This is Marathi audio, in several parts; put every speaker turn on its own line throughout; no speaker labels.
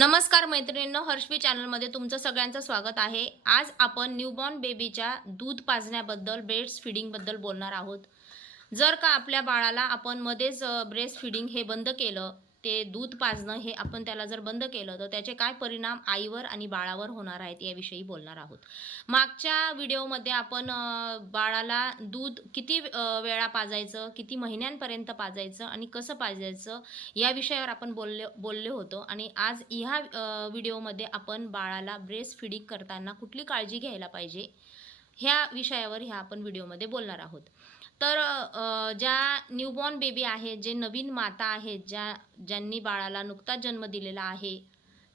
नमस्कार मैत्रिणींनो हर्षवी चॅनलमध्ये तुमचं सगळ्यांचं स्वागत आहे. आज आपण न्यूबॉर्न बेबीच्या दूध पाजण्याबद्दल ब्रेस्ट फिडिंगबद्दल बोलणार आहोत. जर का आपल्या बाळाला आपण मध्येच ब्रेस्ट फिडिंग हे बंद केलं ते दूध पाजणं हे आपण त्याला जर बंद केलं तर त्याचे काय परिणाम आईवर आणि बाळावर होणार आहेत याविषयी बोलणार आहोत. मागच्या व्हिडिओमध्ये आपण बाळाला दूध किती वेळा पाजायचं किती महिन्यांपर्यंत पाजायचं आणि कसं पाजायचं या विषयावर आपण बोलले बोलले होतो. आणि आज ह्या व्हिडिओमध्ये आपण बाळाला ब्रेस्ट फिडिंग करताना कुठली काळजी घ्यायला पाहिजे ह्या विषयावर ह्या आपण व्हिडिओमध्ये बोलणार आहोत. तर ज्या न्यूबॉर्न बेबी आहेत जे नवीन माता आहेत ज्या ज्यांनी बाळाला नुकताच जन्म दिलेला आहे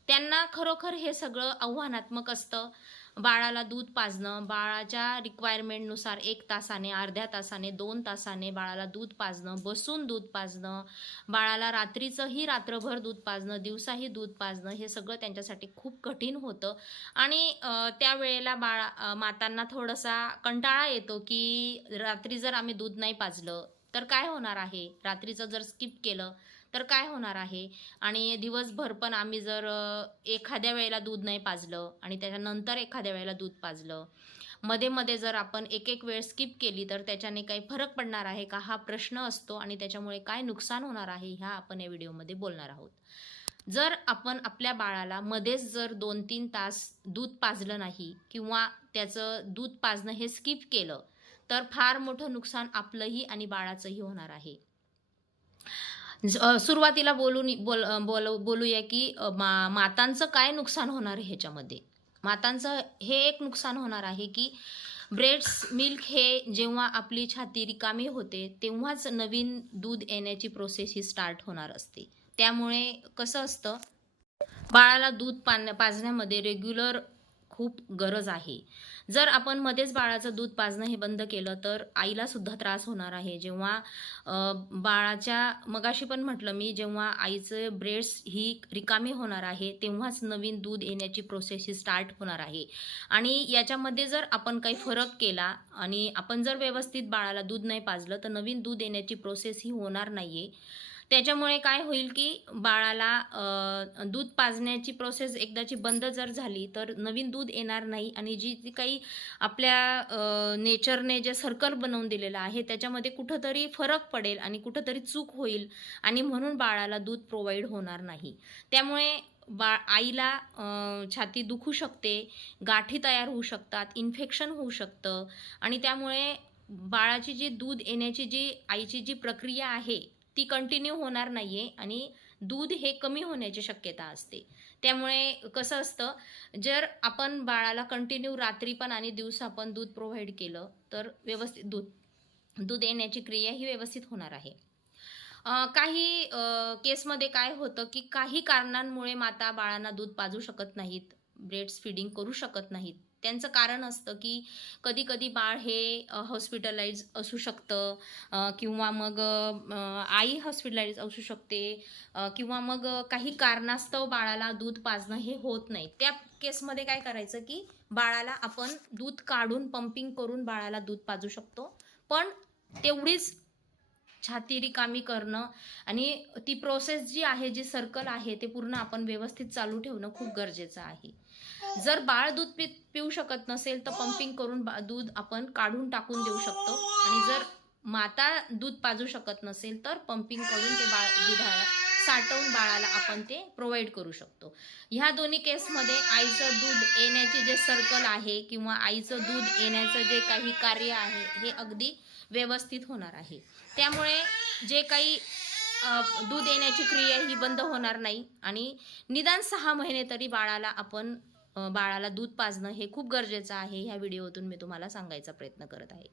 त्यांना खरोखर हे सगळं आव्हानात्मक असतं. बाळाला दूध पाजणं बाळाच्या रिक्वायरमेंटनुसार एक तासाने अर्ध्या तासाने दोन तासाने बाळाला दूध पाजणं बसून दूध पाजणं बाळाला रात्रीचंही रात्रभर दूध पाजणं दिवसाही दूध पाजणं हे सगळं त्यांच्यासाठी खूप कठीण होतं. आणि त्यावेळेला बाळा मातांना थोडासा कंटाळा येतो की रात्री जर आम्ही दूध नाही पाजलं तर काय होणार आहे? रात्रीचं जर स्किप केलं तर काय होणार आहे? आणि दिवसभर पण आम्ही जर एखाद्या वेळेला दूध नाही पाजलं आणि त्याच्यानंतर एखाद्या वेळेला दूध पाजलं मध्ये मध्ये जर आपण एक एक वेळ स्किप केली तर त्याच्याने काही फरक पडणार आहे का? हा प्रश्न असतो आणि त्याच्यामुळे काय नुकसान होणार आहे ह्या आपण या व्हिडिओमध्ये बोलणार आहोत. जर आपण आपल्या बाळाला मध्येच जर दोन तीन तास दूध पाजलं नाही किंवा त्याचं दूध पाजणं हे स्किप केलं तर फार मोठं नुकसान आपलंही आणि बाळाचंही होणार आहे. म्हणजे, सुरुवातीला बोलून बोल बोल बोलूया की मा मातांचं काय नुकसान होणार आहे ह्याच्यामध्ये? मातांचं हे एक नुकसान होणार आहे की ब्रेड्स मिल्क हे जेव्हा आपली छाती रिकामी होते तेव्हाच नवीन दूध येण्याची प्रोसेस ही स्टार्ट होणार असते. त्यामुळे कसं असतं बाळाला दूध पान पाजण्यामध्ये रेग्युलर खूप गरज आहे. जर आपण मध्येच बाळाचं दूध पाजणं हे बंद केलं तर आईला सुद्धा त्रास होणार आहे. जेव्हा बाळाच्या मगाशी पण म्हटलं मी जेव्हा आईचे ब्रेड्स ही रिकामी होणार आहे तेव्हाच नवीन दूध येण्याची प्रोसेस ही स्टार्ट होणार आहे. आणि याच्यामध्ये जर आपण काही फरक केला आणि आपण जर व्यवस्थित बाळाला दूध नाही पाजलं तर नवीन दूध येण्याची प्रोसेस ही होणार नाही आहे त्याच्यामुळे काय होईल की बाळाला दूध पाजण्याची प्रोसेस एकदाची बंद जर झाली तर नवीन दूध येणार नाही आणि जी जी काही आपल्या नेचरने जे सर्कल बनवून दिलेलं आहे त्याच्यामध्ये कुठंतरी फरक पडेल आणि कुठंतरी चूक होईल आणि म्हणून बाळाला दूध प्रोव्हाइड होणार नाही. त्यामुळे बा आईला छाती दुखू शकते गाठी तयार होऊ शकतात इन्फेक्शन होऊ शकतं आणि त्यामुळे बाळाची जी दूध येण्याची जी आईची जी प्रक्रिया आहे ती कंटिन्यू होणार नाही आहे आणि दूध हे कमी होण्याची शक्यता असते. त्यामुळे कसं असतं जर आपण बाळाला कंटिन्यू रात्री पण आणि दिवसा पण दूध प्रोव्हाइड केलं तर व्यवस्थित दूध दूध येण्याची क्रिया ही व्यवस्थित होणार आहे. काही केसमध्ये काय होतं की काही कारणांमुळे माता बाळांना दूध पाजू शकत नाहीत ब्रेड्स फिडिंग करू शकत नाहीत. त्यांचं कारण असतं की कधी कधी बाळ हे हॉस्पिटलाइज असू शकतं किंवा मग आई हॉस्पिटलाइज असू शकते किंवा मग काही कारणास्तव बाळाला दूध पाजणं हे होत नाही. त्या केसमध्ये काय करायचं की बाळाला आपण दूध काढून पंपिंग करून बाळाला दूध पाजू शकतो. पण तेवढीच छाती रिकामी करणं आणि ती प्रोसेस जी आहे जी सर्कल आहे ते पूर्ण आपण व्यवस्थित चालू ठेवणं खूप गरजेचं आहे. जर बाळ दूध पि पिऊ शकत नसेल तर पंपिंग करून बा- दूध आपण काढून टाकून देऊ शकतो. आणि जर माता दूध पाजू शकत नसेल तर पंपिंग करून ते बाळ दुधाला साठवून बाळाला आपण ते प्रोव्हाइड करू शकतो. ह्या दोन्ही केसमध्ये आईचं दूध येण्याचे जे सर्कल आहे किंवा आईचं दूध येण्याचं जे काही कार्य आहे हे अगदी व्यवस्थित होणार आहे. त्यामुळे जे काही दूध येण्याची क्रिया ही बंद होणार नाही आणि निदान सहा महिने तरी बाळाला आपण बाळाला दूध पाजणं हे खूप गरजेचं आहे. ह्या व्हिडिओतून मी तुम्हाला सांगायचा प्रयत्न करत आहे.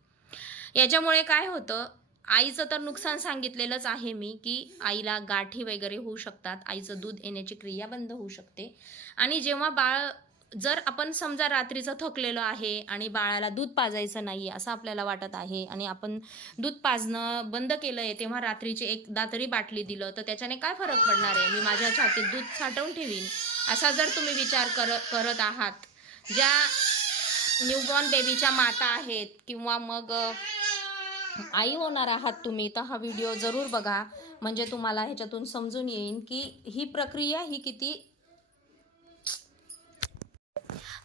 याच्यामुळे काय होतं आईचं तर नुकसान सांगितलेलंच आहे मी की आईला गाठी वगैरे होऊ शकतात आईचं दूध येण्याची क्रिया बंद होऊ शकते. आणि जेव्हा बाळ जर आपण समजा रात्रीचं थकलेलो आहे आणि बाळाला दूध पाजायचं नाही असं आपल्याला वाटत आहे आणि आपण दूध पाजणं बंद केलं आहे तेव्हा रात्रीची एकदा तरी बाटली दिलं तर त्याच्याने काय फरक पडणार आहे? मी माझ्या छातीत दूध साठवून ठेवीन? असा जर तुम्ही विचार कर करत आहात ज्या न्यूबॉर्न बेबीच्या माता आहेत किंवा मग आई होणार आहात तुम्ही तर हा व्हिडिओ जरूर बघा. म्हणजे तुम्हाला ह्याच्यातून समजून येईन की ही प्रक्रिया ही किती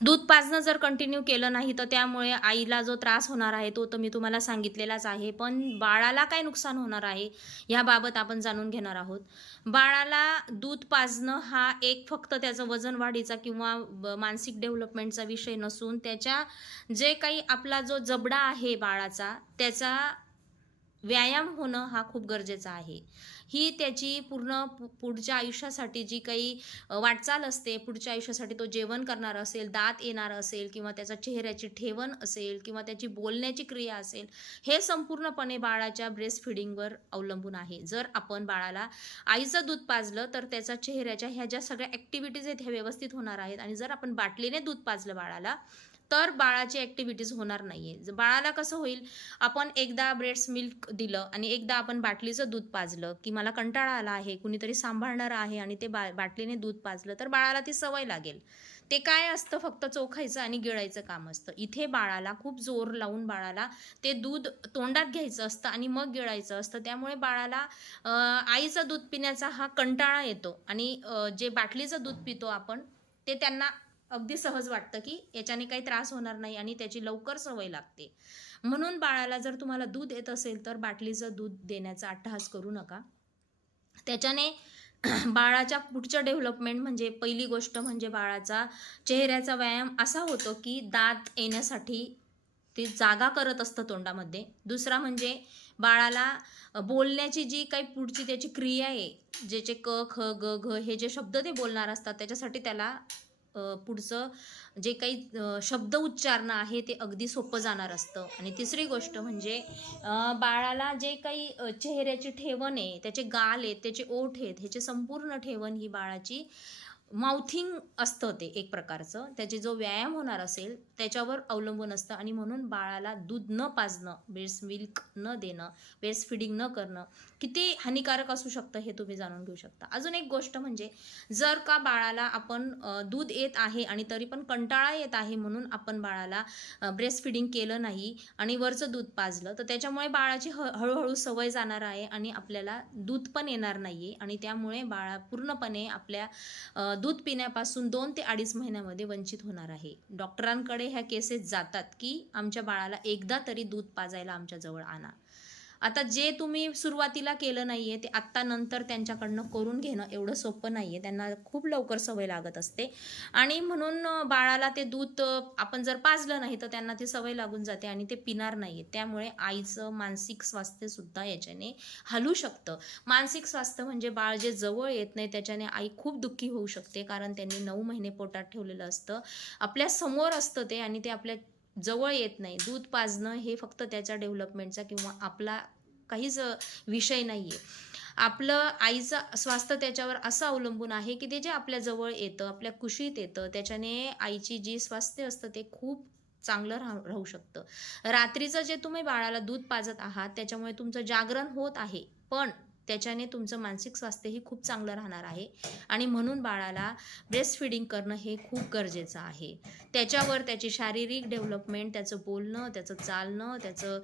दूध पाजणं जर कंटिन्यू केलं नाही तर त्यामुळे आईला जो त्रास होणार आहे तो तर मी तुम्हाला सांगितलेलाच आहे. पण बाळाला काय नुकसान होणार आहे ह्याबाबत आपण जाणून घेणार आहोत. बाळाला दूध पाजणं हा एक फक्त त्याचं वजन वाढीचा किंवा ब- मानसिक डेव्हलपमेंटचा विषय नसून त्याच्या जे काही आपला जो जबडा आहे बाळाचा त्याचा व्यायाम होणं हा खूप गरजेचा आहे. ही त्याची पूर्ण पु- पुढच्या आयुष्यासाठी जी काही वाटचाल असते पुढच्या आयुष्यासाठी तो जेवण करणार असेल दात येणार असेल किंवा त्याचा चेहऱ्याची ठेवण असेल किंवा त्याची बोलण्याची क्रिया असेल हे संपूर्णपणे बाळाच्या ब्रेस्ट फिडिंगवर अवलंबून आहे. जर आपण बाळाला आईचं दूध पाजलं तर त्याचा चेहऱ्याच्या ह्या ज्या सगळ्या ॲक्टिव्हिटीज आहेत ह्या व्यवस्थित होणार आहेत. आणि जर आपण बाटलीने दूध पाजलं बाळाला तर बाळाची ॲक्टिव्हिटीज होणार नाही आहे बाळाला कसं होईल आपण एकदा ब्रेड्स मिल्क दिलं आणि एकदा आपण बाटलीचं दूध पाजलं की मला कंटाळा आला आहे कुणीतरी सांभाळणारं आहे आणि ते बा बाटलीने दूध पाजलं तर बाळाला ती सवय लागेल. ते काय असतं? फक्त चोखायचं आणि गिळायचं काम असतं. इथे बाळाला खूप जोर लावून बाळाला ते दूध तोंडात घ्यायचं असतं आणि मग गिळायचं असतं. त्यामुळे बाळाला आईचं दूध पिण्याचा हा कंटाळा येतो आणि जे बाटलीचं दूध पितो आपण ते त्यांना अगदी सहज वाटतं की याच्याने काही त्रास होणार नाही आणि त्याची लवकर सवय लागते. म्हणून बाळाला जर तुम्हाला दूध येत असेल तर बाटलीचं दूध देण्याचा अट्टहास करू नका. त्याच्याने बाळाच्या पुढचं डेव्हलपमेंट म्हणजे पहिली गोष्ट म्हणजे बाळाचा चेहऱ्याचा व्यायाम असा होतो की दात येण्यासाठी ते जागा करत असतं तोंडामध्ये. दुसरा म्हणजे बाळाला बोलण्याची जी काही पुढची त्याची क्रिया आहे जे क ख ग घ हे जे शब्द ते बोलणार असतात त्याच्यासाठी त्याला पुढचं जे काही शब्द उच्चारणं आहे ते अगदी सोपं जाणार असतं. आणि तिसरी गोष्ट म्हणजे बाळाला जे काही चेहऱ्याची ठेवण आहे त्याचे गाल आहेत त्याचे ओठ आहेत ह्याचे संपूर्ण ठेवण ही बाळाची माउथिंग असतं ते एक प्रकारचं. त्याचे जो व्यायाम होणार असेल त्याच्यावर अवलंबून असतं आणि म्हणून बाळाला दूध न पाजणं बेस्ट मिल्क न देणं बेस्ट फिडिंग न करणं किती हानिकारक असू शकतं हे तुम्ही जाणून घेऊ शकता. अजून एक गोष्ट म्हणजे जर का बाळाला आपण दूध येत आहे आणि तरी पण कंटाळा येत आहे म्हणून आपण बाळाला ब्रेस्ट फिडिंग केलं नाही आणि वरचं दूध पाजलं तर त्याच्यामुळे बाळाची ह हळूहळू सवय जाणार आहे आणि आपल्याला दूध पण येणार नाही आहे आणि त्यामुळे बाळा पूर्णपणे आपल्या दूध पिण्यापासून दोन ते अडीच महिन्यामध्ये वंचित होणार आहे. डॉक्टरांकडे ह्या केसेस जातात की आमच्या बाळाला एकदा तरी दूध पाजायला आमच्याजवळ आणा. आता जे तुम्ही सुरुवातीला केलं नाही आहे ते आत्ता नंतर त्यांच्याकडनं करून घेणं एवढं सोपं नाही आहे त्यांना खूप लवकर सवय लागत असते. आणि म्हणून बाळाला ते दूध आपण जर पाजलं नाही तर त्यांना ती सवय लागून जाते आणि ते पिणार नाहीये. त्यामुळे आईचं मानसिक स्वास्थ्यसुद्धा याच्याने हलू शकतं. मानसिक स्वास्थ्य म्हणजे बाळ जे जवळ येत नाही त्याच्याने आई खूप दुःखी होऊ शकते कारण त्यांनी नऊ महिने पोटात ठेवलेलं असतं. आपल्यासमोर असतं ते आणि ते आपल्या जवळ येत नाही. दूध पाजणं हे फक्त त्याच्या डेव्हलपमेंटचा किंवा आपला काहीच विषय नाही आहे आपलं आईचं स्वास्थ्य त्याच्यावर असं अवलंबून आहे की ते जे आपल्या जवळ येतं आपल्या कुशीत येतं त्याच्याने आईची जी स्वास्थ्य असतं ते खूप चांगलं राह राहू शकतं. रात्रीचं जे तुम्ही बाळाला दूध पाजत आहात त्याच्यामुळे तुमचं जागरण होत आहे. पण त्याच्याने तुमचं मानसिक स्वास्थ्यही खूप चांगलं राहणार आहे. आणि म्हणून बाळाला ब्रेस्ट फिडिंग करणं हे खूप गरजेचं आहे. त्याच्यावर त्याची शारीरिक डेव्हलपमेंट त्याचं बोलणं त्याचं चालणं त्याचं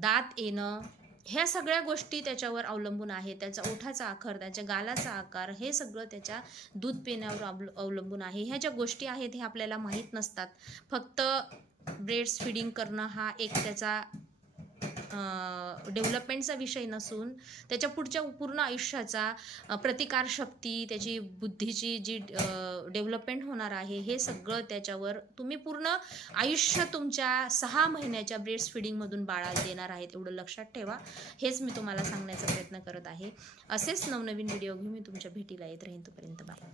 दात येणं ह्या सगळ्या गोष्टी त्याच्यावर अवलंबून आहे त्याचा ओठाचा आकार त्याच्या गालाचा आकार हे सगळं त्याच्या दूध पिण्यावर अवलंबून आहे. ह्या ज्या गोष्टी आहेत हे आपल्याला माहीत नसतात. फक्त ब्रेड्स फिडिंग करणं हा एक त्याचा डेव्हलपमेंटचा विषय नसून त्याच्या पुढच्या पूर्ण आयुष्याचा प्रतिकारशक्ती त्याची बुद्धीची जी डेव्हलपमेंट होणार आहे हे सगळं त्याच्यावर तुम्ही पूर्ण आयुष्य तुमच्या सहा महिन्याच्या ब्रेस्ट फिडिंगमधून बाळाला देणार आहेत एवढं लक्षात ठेवा. हेच मी तुम्हाला सांगण्याचा प्रयत्न करत आहे. असेच नवनवीन व्हिडिओ घेऊन मी तुमच्या भेटीला येत राहीन तोपर्यंत बाय.